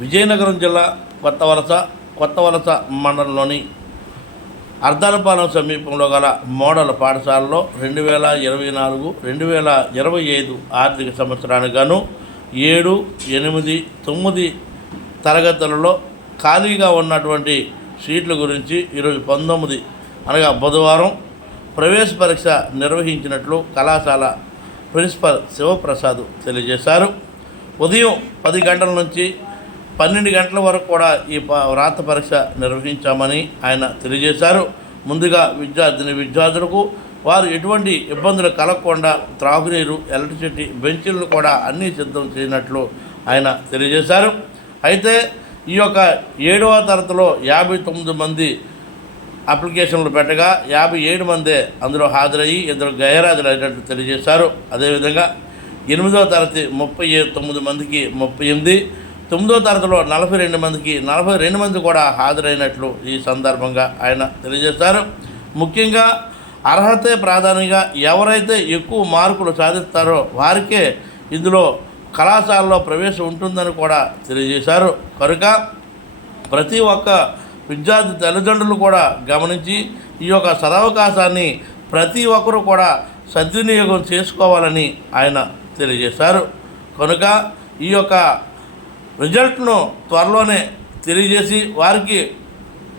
విజయనగరం జిల్లా కొత్త వలస కొత్త వలస మండలంలోని అర్ధానపాలెం సమీపంలో గల మోడల్ పాఠశాలలో రెండు వేల ఇరవై నాలుగు రెండు వేల ఇరవై ఐదు ఆర్థిక సంవత్సరానికి గాను ఏడు ఎనిమిది తొమ్మిది తరగతులలో ఖాళీగా ఉన్నటువంటి సీట్ల గురించి ఈరోజు పంతొమ్మిది అనగా బుధవారం ప్రవేశ పరీక్ష నిర్వహించినట్లు కళాశాల ప్రిన్సిపల్ శివప్రసాద్ తెలియజేశారు. ఉదయం పది గంటల నుంచి పన్నెండు గంటల వరకు కూడా ఈ ప- వ్రాత పరీక్ష నిర్వహించామని ఆయన తెలియజేశారు. ముందుగా విద్యార్థిని విద్యార్థులకు వారు ఎటువంటి ఇబ్బందులు కలగకుండా త్రాగునీరు ఎలక్ట్రిసిటీ బెంచీలను కూడా అన్నీ సిద్ధం చేయనట్లు ఆయన తెలియజేశారు. అయితే ఈ యొక్క ఏడవ తరగతిలో యాభై తొమ్మిది మంది అప్లికేషన్లు పెట్టగా యాభై ఏడు మందే అందులో హాజరయ్యి ఇద్దరు గైర్హాజరైనట్లు తెలియజేశారు. అదేవిధంగా ఎనిమిదవ తరగతి ముప్పై తొమ్మిది మందికి ముప్పై ఎనిమిది తొమ్మిదో తరగతిలో నలభై రెండు మందికి నలభై రెండు మంది కూడా హాజరైనట్లు ఈ సందర్భంగా ఆయన తెలియజేశారు. ముఖ్యంగా అర్హతే ప్రాధాన్యంగా ఎవరైతే ఎక్కువ మార్కులు సాధిస్తారో వారికే ఇందులో కళాశాలలో ప్రవేశం ఉంటుందని కూడా తెలియజేశారు. కనుక ప్రతి ఒక్క విద్యార్థి తల్లిదండ్రులు కూడా గమనించి ఈ యొక్క సదవకాశాన్ని ప్రతి ఒక్కరూ కూడా సద్వినియోగం చేసుకోవాలని ఆయన తెలియజేశారు. కనుక ఈ యొక్క రిజల్ట్ను త్వరలోనే తెలియజేసి వారికి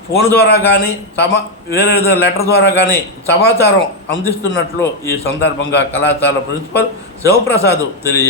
ఫోన్ ద్వారా కానీ సమా వేరే విధంగా లెటర్ ద్వారా కానీ సమాచారం అందిస్తున్నట్లు ఈ సందర్భంగా కళాశాల ప్రిన్సిపల్ శివప్రసాద్ తెలియజేశారు.